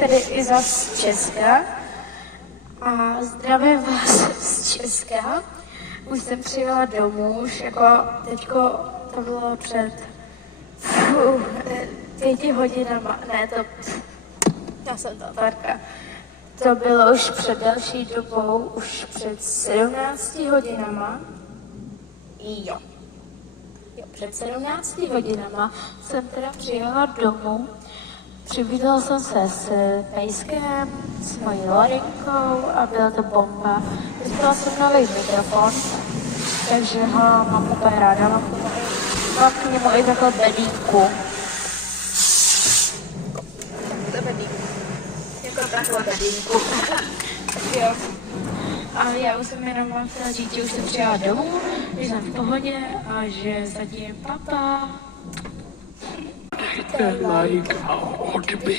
tady Iza z Česka a zdravím vás z Česka. Už jsem přijela domů, už jako teďko to bylo před 5 hodinama, ne to, já jsem tatarka. To bylo už před další dobou, už před 17 hodinama. Jo, před 17 hodinama jsem teda přijela domů. Přivídala jsem se s pejskem, s mojí Lorinkou a byla to bomba. Dostala jsem nový mikrofon, takže ho mám úplně ráda. Mám k němu i takhle bedínku. Jako takhle bedínku. Jo. A já už jsem jenom vám chtěla říct, že už jsem přijela domů, že jsem v pohodě a že zatím papa. Like I ought to be.